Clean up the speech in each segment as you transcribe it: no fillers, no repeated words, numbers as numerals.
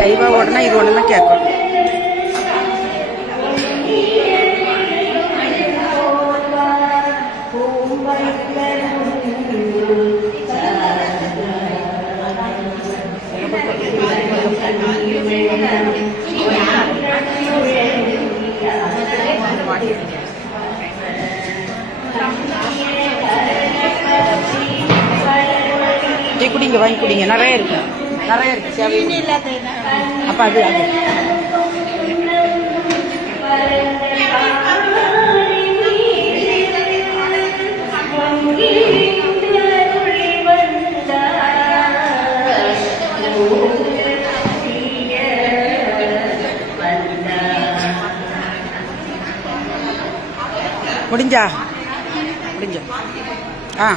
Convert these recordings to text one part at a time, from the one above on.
லைவாக ஓடனா இது ஒன்று தான் கேட்கும். டீ குடிங்க, வாங்கி குடிங்க. நிறைய இருக்கு, நிறைய இருக்கு. சேவை அப்போ அது முடிஞ்சா ஆ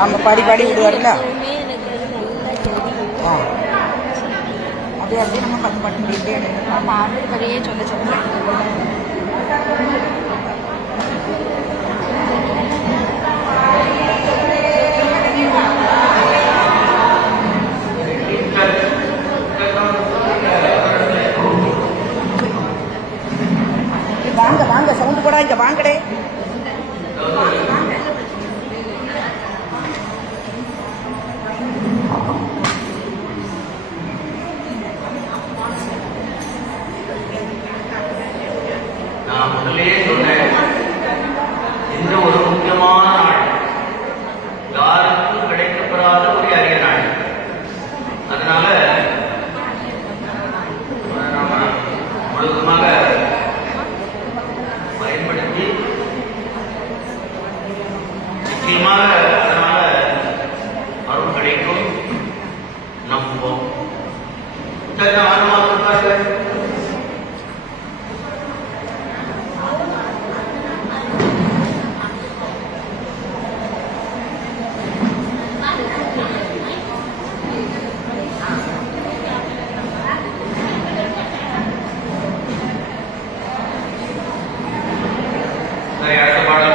நம்ம பாடி பாடி விடுவாருல்ல. அப்படியே அப்படியே நம்ம 10 பாட்டு முடிப்பே நம்ம ஆண்டு கதையே சொல்ல சொல்ல வாங்க வாங்க சவுண்டு போடா இங்க வாங்கடே. நான் முதலே சொன்னேன், இந்த ஒரு முக்கியமான நாள், யாருக்கும் கிடைக்கப்படாத ஒரு அரிய நாள். அதனால நாம முழுவதுமாக பயன்படுத்தி நிச்சயமாக அதனால அருள் கிடைக்கும் நம்புவோம். ஆர்வமாக அடுத்த பாடல்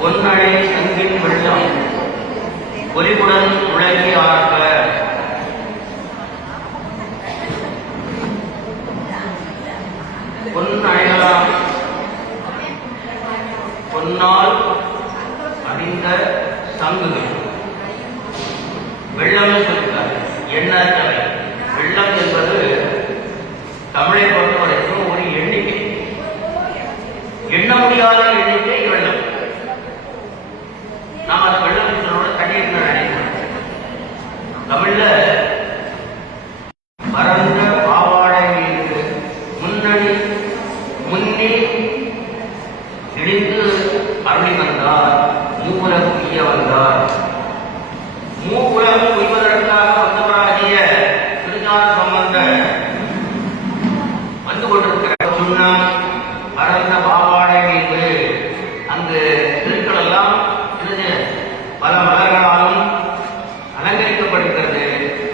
பொன்னழை சங்கின் வெள்ளம் பொலிவுடன் முழங்கி ஆக்க பொன்னழைகளாம் பொன்னால் அணிந்த சங்குகள் வெள்ளம் சொல்கிறார். எண்ணற்றவை. வெள்ளம் என்பது தமிழை பொறுத்த வரைக்கும் ஒரு எண்ணிக்கை, எண்ண முடியாத எண்ணிக்கை வெள்ளம். நாம் அது வெள்ளம் சொல்றோட தண்ணீர் நினைக்கிறோம். தமிழ்ல பரந்த பாவாடைக்கு முன்னே இடிந்து அருளி வந்தார், மூவுலகம் உய்ய வந்தார். மூவுலகம் உய்வதற்காக வந்தவராகிய திருஞான சம்பந்தர் வந்து கொண்டிருக்கிறார். சொன்னார் பரந்த பாவாடை மீது அங்கு திருக்கள் எல்லாம் பல மலர்களாலும் அலங்கரிக்கப்படுகிறது.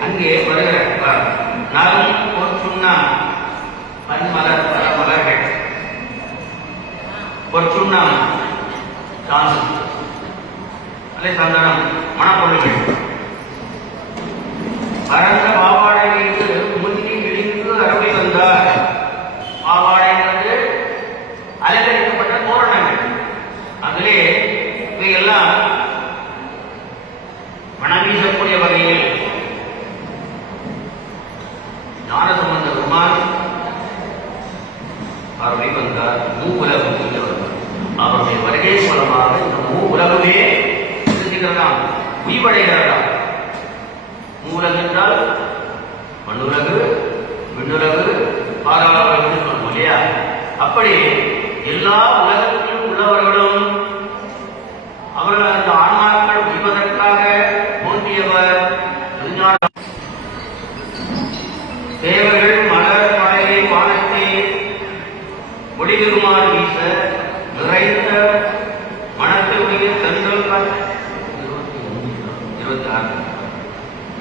அங்கே வருகிறார். நலம் பொற்சுண்ணா பன்மலர் பல மலர்கள் பொற்சுண்ணம் சாந்து அல்ல சந்தனம் மணப்பொருள்கள் பரந்த பாவாடை மீது முன்னி இழிந்து அருளி வந்தார். பாவாடை என்பது அலங்கரிக்கப்பட்ட தோரணங்கள். அதிலே இவையெல்லாம் மனம் வீசக்கூடிய வகையில் ஞானசம்பந்த பெருமான் அருளி வந்தார். மூவுலகம் உய்ய வந்தார். அவருடைய வருகை மூலமாக இந்த மூவுலகமே இருக்கிறதாம், உய்வடைகிறதாம். மூவுலகம் என்றால் மண்ணுலகு, விண்ணுலகு, பாதாளம் சொல்லுவோம் இல்லையா? அப்படி எல்லா உலகத்திலும் உள்ளவர்களும் அவர்கள் அந்த ஆன்மாக்கள் உய்வதற்காக தோன்றியவர் தேவர்கள் மலர் மலையை வானத்தை ஒளிவிருமாறு வீச நிறைந்த மனத்துடைய தென்றல் 26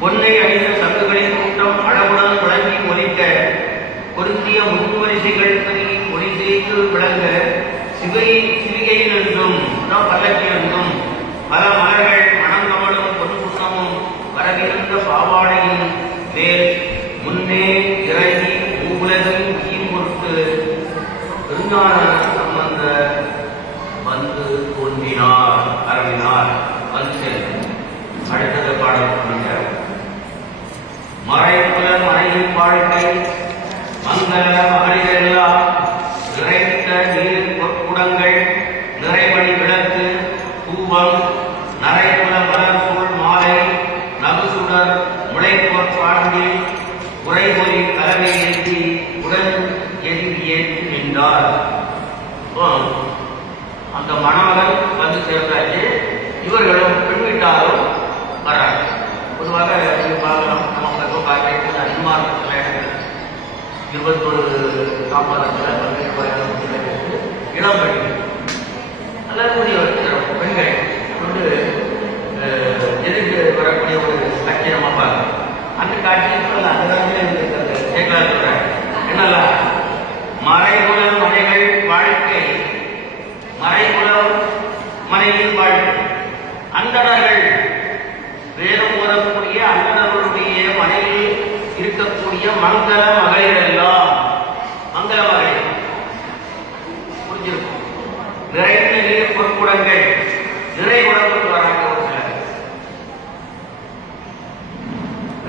பொன்னை அணிந்த சங்குகளின் கூட்டம் அழகுடன் விளங்கி ஒலிக்க பொருந்திய முன்வரிசைகள் பெருகி ஒளி செய்து விளங்க சிவிகையில் என்றும் பல்லக்கில் என்றும் பல மலர்கள் மணங்கமலும் பொன்குன்னமும் வரவிருந்த பாவாடையின் மேல் முன்னே இறங்கி மூவுலகின் உயிர் பொருட்டு திருஞான சம்பந்த வந்து தோன்றினார், அருளினார். வந்து அடுத்தது பாடல் மறைப்புல மறையின் வாழ்க்கை மங்கள மகளிரெல்லாம் நிறைத்த நீர் பொற்குடங்கள் நிறைவழி விளக்கு தூவம் நரைப்புல மலர் சூழ் மாலை நகுசுடர் முளைப்பொற் பாண்டில் உரைமொழி கலவை ஏற்றி உடன் எதிரி ஏற்றி நின்றார். அந்த மணமகன் வந்து சேர்ந்தாச்சு. இவர்களும் பெண் வீட்டாரும் வராங்க. பொதுவாக பார்க்கலாம், நம்ம பார்க்க அதிகமாக 21 காப்பாளத்தில் இளம் பெண்கள் அல்லது பெண்கள் அப்படியே ஒரு காட்சி நம்ம பார்க்கணும். அந்த காட்சியை சொல்ல அந்த காலத்துல இருக்கிறது சேக்கலார் சொல்றாரு என்னெல்லாம் மறைகுலம் மனைகள் வாழ்க்கை, மறைகுலம் மனையில் வாழ்க்கை, அந்தணர்கள் வேதம் ஓதக்கூடிய அந்தணர்களுடைய மனையில் இருக்கக்கூடிய மங்கள மகளிர் எல்லாம் மங்கள மகளிர் புரிஞ்சிருக்கும். நிறைந்த நீர் பொற்குடங்கள் நிறை குடங்கள் வராங்க. ஒரு சிலர்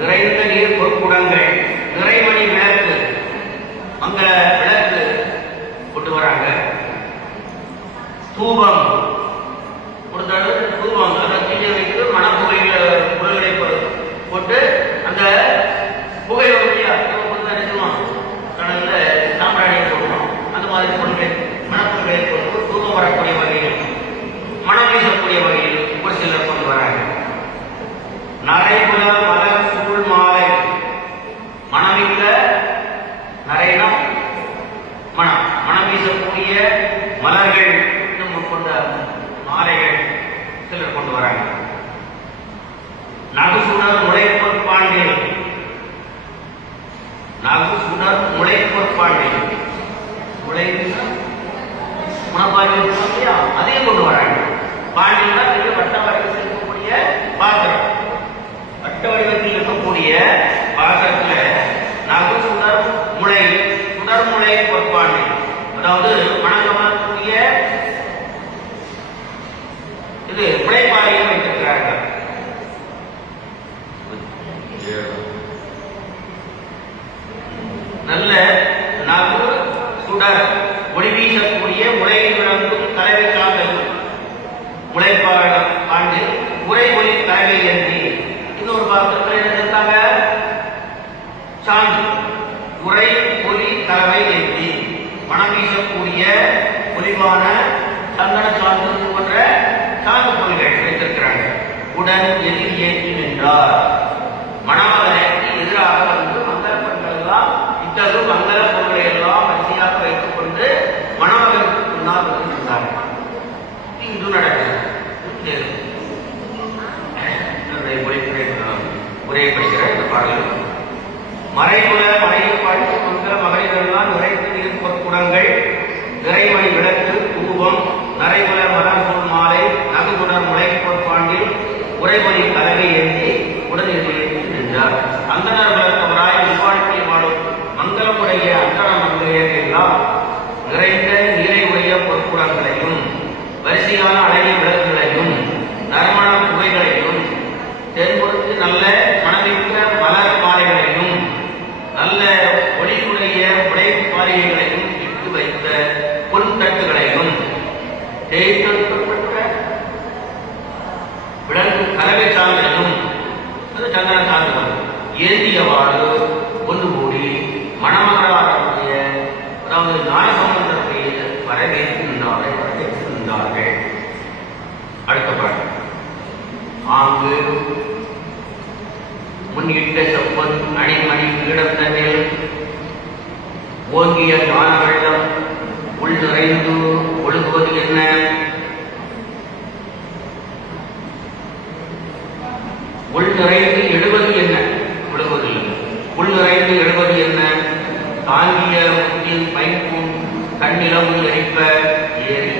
நிறைந்த நீர் பொற்குடங்கள் நிறைமணி விளக்கு மங்கள விளக்கு கொண்டு வராங்க. தூபம் கொடுத்தாரு. தூபம் அதை தீய வைத்து மணப்புகையில புகைகளை போட்டு அந்த புகை வகையா நினைச்சுவோம் கடல்ல சாம்பிராணியை போடுவோம். அந்த மாதிரி பொருட்கள் மணப்புகைகளை போட்டு தூபம் வரக்கூடிய வகையில் மனம் வீசக்கூடிய வகையில் ஒரு சிலர் கொண்டு வராங்க. நரைகுல மலர் சூழ் மாலை மனமிக்க நரைனம் மனம் மனம் வீசக்கூடிய மலர்கள் கொண்ட மாலைகள் சிலர் கொண்டு வராங்க. நகுசுடர் முளைப்பொற்பாண்டில் நகுசுடர் முளைப்பொற்பாண்டில் முளை முனப்பாண்டி இல்லையா அதையும் கொண்டு வராங்க. பாண்டியன்னா பெரிய வட்ட வடிவத்தில் இருக்கக்கூடிய பாத்திரம். வட்ட வடிவத்தில் இருக்கக்கூடிய பாத்திரத்துல நகுசுடர் முளை சுடர்முளை பொற்பாண்டி, அதாவது வணங்கக்கூடிய இது முளைப்பாறையும் வைத்திருக்கிறார்கள். நல்ல நகு சுடர் ஒளி வீசக்கூடிய முளையில் விளங்கும் தலைவை காந்தல் முளைப்பாண்டு உரை ஒளி தலைவை ஏந்தி இன்னொரு பாத்திரத்தில் என்ன செஞ்சாங்க சாந்து உரை ஒளி தலைவை ஏந்தி மனம் வீசக்கூடிய ஒளிவான சந்தன சாந்து போன்ற சாந்து பொருள்கள் வைத்திருக்கிறாங்க. உடன் எதிர் ஏற்றி நின்றார். மணமகனுக்கு எதிராக வந்து மங்கள பெண்கள் எல்லாம் இத்தகு மங்கள பொருள்களை எல்லாம் வரிசையாக வைத்துக் கொண்டு மணமகனுக்கு முன்னால் வந்து நின்றார்கள். இன்று நடக்கிறது. உரையை படிக்கிற இந்த பாடல் மறைகுல மனையில் பாட்டு மங்கள மகளிரெல்லாம் நிறைந்து நீர் பொற்குடங்கள் நிறைமணி விளக்கு தூபம் நரைகுல மலர்போல் மாலை நகுகுடர் முளைப்பொற்பாண்டில் உரைமொழி கலவை ஏந்தி உடன் எதிரேற்றி நின்றார். அந்தனர் வளர்த்தவராய் உள்வாழ்க்கை வாழும் மங்களமுடைய அந்தர மங்கையெல்லாம் நிறைந்த நீரை உடைய பொற்குடங்களையும் வரிசையான அழகிய விளக்குகளையும் நறுமண புகைகளையும் தென்பொருத்து நல்ல மனமிக்க மலர் மாலைகளையும் நல்ல ஒளியுடைய உடைப்பாறைகளையும் இட்டு வைத்த பொன் தட்டுகளையும் தேய்த்தெடுக்கப்பட்ட விளக்கு கலவை சாலையும் அது சந்தன சான்றுகள் ஏந்தியவாறு ஒன்று கூடி மணமகளாருடைய அதாவது ஞானசம்பந்தருடைய வரவேற்கின்றார்கள். அடுத்த பாட்டு ஆங்கு முன்னிட்ட செப்பன் அணிமணி பீடத்தனில் ஓங்கிய ஞான வெள்ளம் உள் நிறைந்து ஒழுகுவது என்ன? உள் நிறைந்து எழுவது என்ன? ஒழுகுவதில்லை. உள் நிறைந்து எழுவது என்ன? தாங்கிய முத்தின் பைப்பும் கண்ணிலம் எரிப்ப ஏறி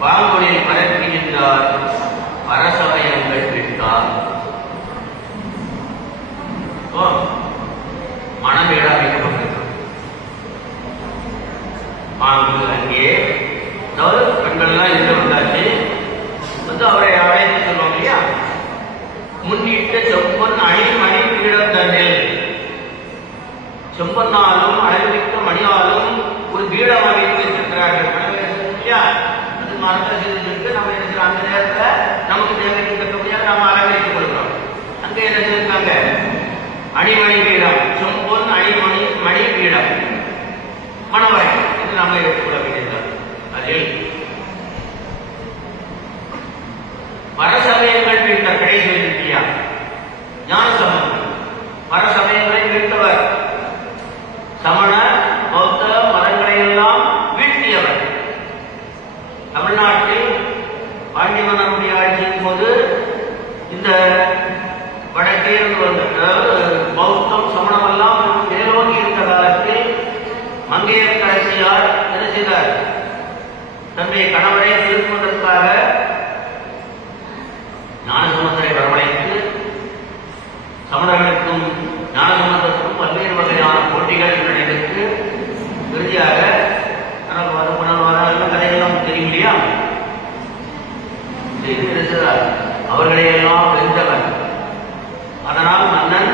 பாங்கொழில் பரப்புகின்றார் அரசமயங்கள் விட்டார். மனமேட அமைக்கப்பட்டிருக்கிறது. பாங்கு அங்கே அதாவது பெண்கள்லாம் இருந்து வந்தாச்சு வந்து அவரை அழைத்து சொல்லுவாங்க இல்லையா. முன்னிட்ட செம்பன் அணிமணி பீடம் தன்னில் செம்பன்னாலும் அழகுமிக்க மணியாலும் ஒரு பீடம் அமைத்து வைத்திருக்கிறார்கள். இல்லையா அது மரத்தில் செஞ்சுட்டு நம்ம என்ன அந்த நேரத்தில் நமக்கு தேவைக்கு தக்க முடியாது நம்ம அலங்கரித்துக் கொள்கிறோம். அங்கே என்ன செஞ்சிருக்காங்க அணிமணி பீடம் செம்பொன் அணிமணி மணி பீடம் மணவரை என்று நாம எடுத்துக்கொள்ள வேண்டியது. அதில் பரசமயங்கள் வீட்ட கடைசி இல்லையா ஞான சம்பந்தம் பரசமயங்களை வீழ்த்தவர் சமண பௌத்த மதங்களை எல்லாம் வீழ்த்தியவர். தமிழ்நாட்டில் பாண்டிய மன்னருடைய ஆட்சியின் போது இந்த தன்னுடைய கணவரை திருப்புவதற்காக ஞானசம்பந்தரை வரவழைத்து சமணர்களுக்கும் ஞானசம்பந்தருக்கும் பல்வேறு வகையான போட்டிகள் நடைபெற்று இறுதியாக கதையெல்லாம் தெரியும் இல்லையா? அவர்களை எல்லாம் வென்றவர். அதனால் மன்னன்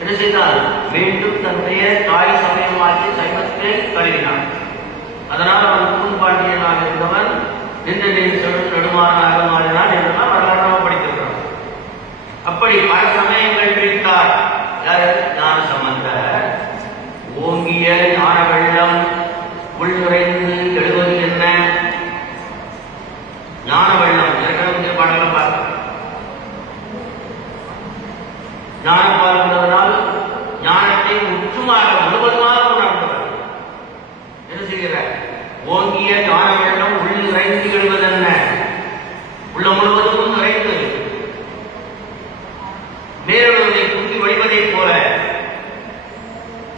என்ன செய்தால் மீண்டும் தன்னுடைய தாய் சமயமாகிய சைவத்தை கருவினான். அதனால் அவன் கூன்பாண்டியனாக இருந்தவன் நின்ற நெடுமாறனாக மாறினான் என்றெல்லாம் வரலாற்றாக படித்திருக்கிறான். அப்படி பல சமயங்கள் பிரித்தார். யார்? ஞான சம்பந்தர். ஓங்கிய ஞான வெள்ளம் உள்நுழைந்து எழுவது என்ன? ஞான வெள்ளம் ஏற்கனவே பாடலாம் பார்க்க ஞானப்பால் என்பதனால் ஞானத்தை முற்றுமாக முழுவதுமாக உணர்ந்தவர். என்ன செய்கிறார்? ஓங்கிய ஞான வெள்ளம் உள் நிறைந்து எழுவதென்ன? உள்ள முழுவதும் நிறைந்து மேலுள்ளதை குந்தி வழிவதைப் போல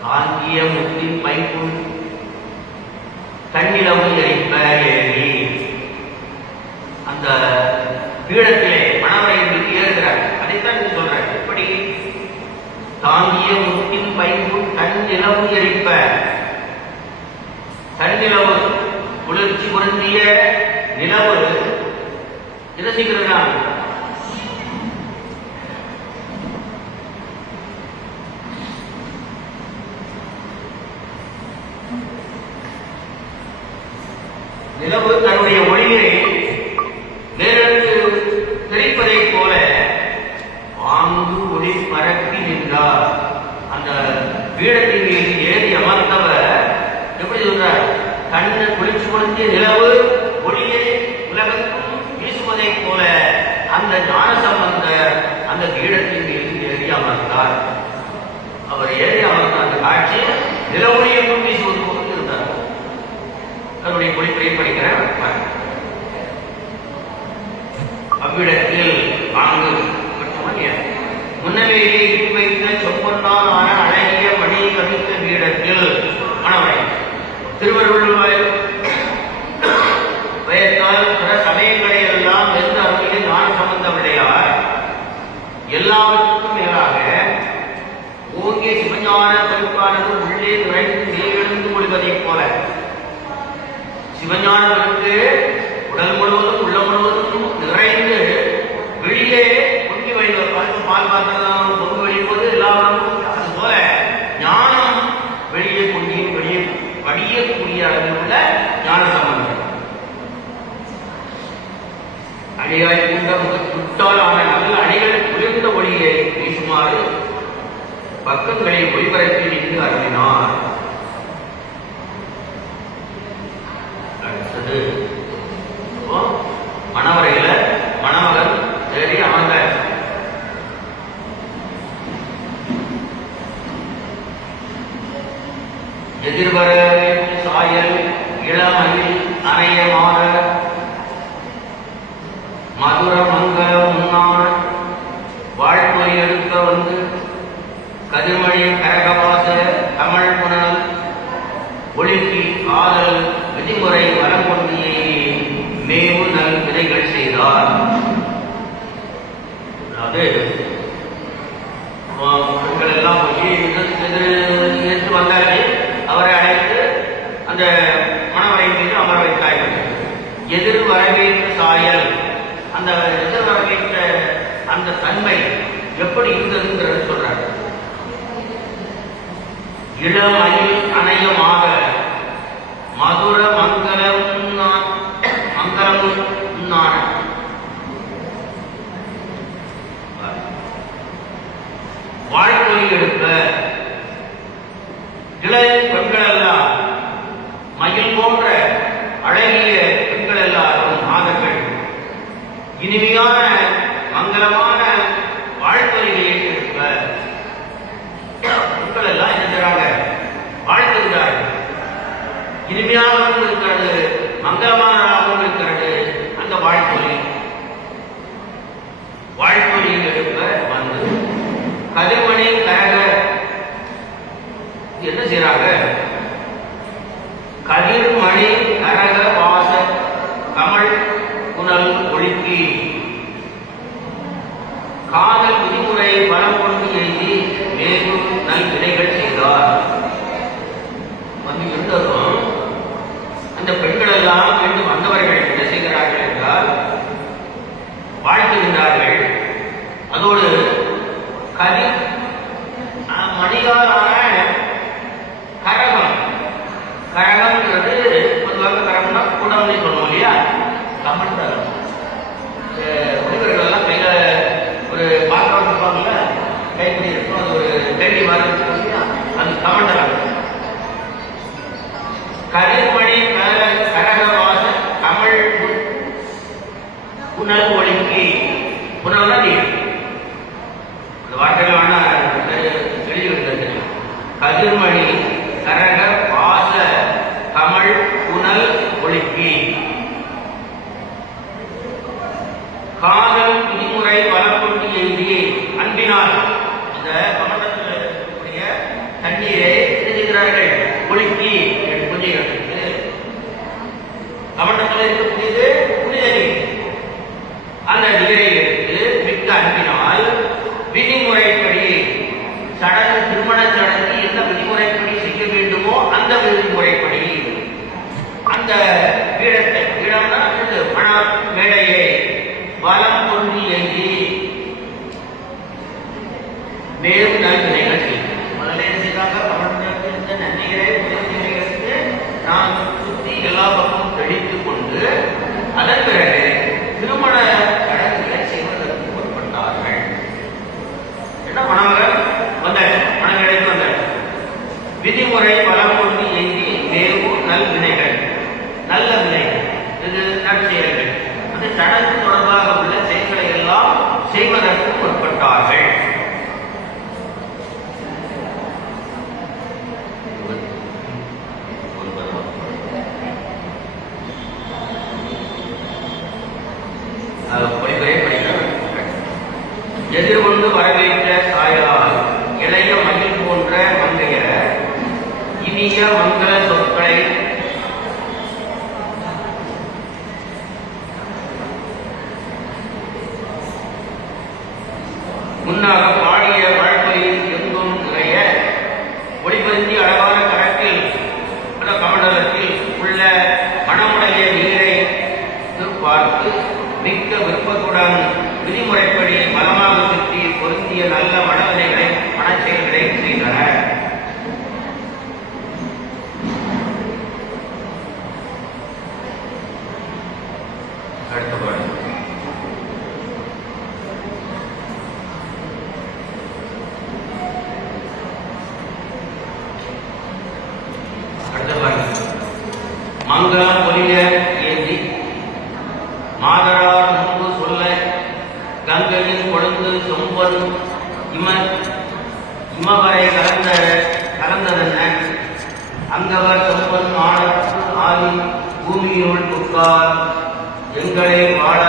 காங்கிய முத்தின் பைக்குள் தன்னிலவு எரிப்ப ஏறி அந்த பீடத்திலே மணவரை ஏறுகிறார். அதைத்தான் சொல்ற. எப்படி? தாங்கிய முத்தின் பைக்குள் தன்னிலவு எரிப்ப, தன்னிலவு குளிர்ச்சி பொருந்திய நிலவு என்ன செய்கிறதா? நிலவு தன்னுடைய ஒளியை நேரத்து தெரிப்பதைப் போல வாங்கு ஒளி பரப்பி நின்றார். அந்த பீடத்தின் மீது ஏறி அமர்ந்தவர் எப்படி சொல்றார்? கண்ணு குளிர்ச்சி பொருந்திய நிலவு ஒளியை உலகத்துக்கும் வீசுவதைப் போல அந்த ஞான சம்பந்தர் அந்த பீடத்தின் மீது ஏறி அமர்ந்தார். அவர் ஏறி அமர்ந்த அந்த காட்சி நிலவொளியையும் வீசுவது போல இருந்தார். அவருடைய குறிப்பை படிக்கிறேன். அவ்விடத்தில் வாங்கு முன்னவையிலே இட்டு வைத்த சொப்பொன்னால் ஆன அழகிய மணி கவித்த பீடத்தில் மணவரை திருவருள்வாய் பயத்தால் பிற சமயங்களை எல்லாம் வென்று அருகிய ஞான சம்பந்த விடையார் எல்லாவற்றுக்கும் மேலாக ஓங்கிய சிவஞான கருப்பானது உள்ளே நுழைந்து மேலெழுந்து ஒழிவதைப் போல சிவஞானத்திற்கு உடல் முழுவதும் உள்ள முழுவதும் நிறைந்து வெளியே பொங்கி வழிவது பால் பாத்திரம் பொங்கி வழிவது எல்லாரும் அது போல ஞானம் வெளியே பொங்கி வெளியே வடியக்கூடிய அளவில் உள்ள ஞான சம்பந்தம் அடியாய் கொண்ட முட்டாலான நல்ல அணிகள் குளிர்ந்த ஒளியை வீசுமாறு பக்கங்களை ஒளிபரப்பி நின்று அருளினார். மணவரையில மணமகன் ஏறி அமர்ந்த எதிர்வர சாயல் இளமயில் அணையமாக மதுர மங்கள முன்னாள் வாழ்மொழி எடுக்க வந்து கதிர்மொழி கரகவாச தமிழ் புனல் ஒழுக்கி காதல் விதிமுறை வரங்கொண்டியை மேவு நல் விதைகள் செய்தார். அதாவது பெண்கள் எல்லாம் போய் எதிர்த்து வந்தாச்சு. அவரை அழைத்து அந்த மணவரை மீது அமர வைத்தார்கள். எதிர் வரவேற்ற சாயல், அந்த எதிர் வரவேற்ற அந்த தன்மை எப்படி இருந்ததுங்கிறது சொல்றார். இளமயில் அணையமாக மதுர மங்களம் வாழ்மொழி எடுக்க இளைய பெண்கள் எல்லாம் மயில் போன்ற அழகிய பெண்கள் எல்லாரும் மாதர்கள் இனிமையான மங்களமான வாழ்மொழிகளை எடுக்க பெண்கள் எல்லாம் என்ன செய்றாங்க? வாழ்த்துகிறார்கள். இனிமையாகவும் இருக்கிறது, மங்களமானதாகவும் இருக்கிறது. அந்த வாழ்மொழி வாழ்மொழியில் எடுக்க வந்து கதிர்மணி கரக என்ன செய்யறாங்க? கதிர்மணி கரக வாச காதல் விதிமுறை பலம் கொண்டு எழுதி மேலும் நல் வினைகள் செய்தார். வந்து இருந்ததும் அந்த பெண்கள் எல்லாம் என்று வந்தவர்கள் என்ன செய்கிறார்கள் என்றால் வாழ்த்துகின்றார்கள். அதோடு கதி மணியாலான கரகம், கரகம்ங்கிறது பொதுவாக கரகம்னா குடம்னு சொல்லுவோம் இல்லையா, கமண்டலம். முனிவர்கள் எல்லாம் கையில ஒரு பாத்திரம் இருப்பாங்கல்ல, கைப்பிடி இருக்கும், அது ஒரு கேள்வி மாதிரி இருக்கும் இல்லையா, அது கமண்டலம். கதிர்மணி கரகவாச தமிழ் புனல் ஒழுங்கி, புனல்னா நீர், அந்த வார்த்தைகள் வேணா எழுதி விடுகிறது. கதிர்மணி கரக வாச கமல் புனல் ஒழுங்கி, காதல் விதிமுறை வளர்கொண்டு எழுதி அன்பினால் அந்த கமண்டத்தில் இருக்கக்கூடிய தண்ணீரை எழுதுகிறார்கள். ஒழுக்கி கொஞ்சம் கமண்டத்தில் இருக்கக்கூடியது புனித நீர். அந்த நீரை எடுத்து மிக்க அன்பினால் விதிமுறைப்படி சடங்கு, திருமண சடங்கு என்ன விதிமுறைப்படி செய்ய வேண்டுமோ அந்த விதிமுறைப்படி அந்த பீடத்தை, பீடம்னா மன மேடையை வலம் கொண்டு எழுதி மேலும் நன்மைகள் செய்யும். முதல்ல செய்தாங்க கமண்டத்தில் இருந்த நன்னீரை எடுத்து நான் சுற்றி எல்லா பக்கமும் தெளித்துக் கொண்டு அதன் பிறகு திருமண சடங்குகளை செய்வதற்கு முற்பட்டார்கள். என்ன மணமகள் வந்தாச்சு, மணமேடைக்கு வந்தாச்சு. விதிமுறை பலம் கொண்டு எழுதி மேவு நல் வினைகள், நல்ல வினைகள், இது நற்செயல்கள், அந்த சடங்கு தொடர்பாக உள்ள செயல்களை எல்லாம் செய்வதற்கு முற்பட்டார்கள். எதிர்கொண்டு வரவேற்ற தாயால் இளைய மயில் போன்ற மங்கைய இனிய மங்கள சொற்களை முன்னாக பாடிய வாழ்க்கையில் எங்கும் நிறைய ஒளிபந்தி அழகான கரத்தில் அந்த கமண்டலத்தில் உள்ள மனமுடைய நீரை பார்த்து மிக்க விருப்பத்துடன் விதிமுறைப்படி பலமாக சுற்றி பொருந்திய நல்ல மனநிலைகளை மனச்செயல்களை செய்தனர். அடுத்த பாடல் மங்களம் ஒலிய ஏந்தி மாதரார் முன்பு சொல்ல கங்கையின் கொழுந்து சொம்பன் இமவரை கலந்ததென்ன அங்கவர் சொம்பன் ஆனத்து ஆதி பூமியுள் புக்கார் எங்களை வாழ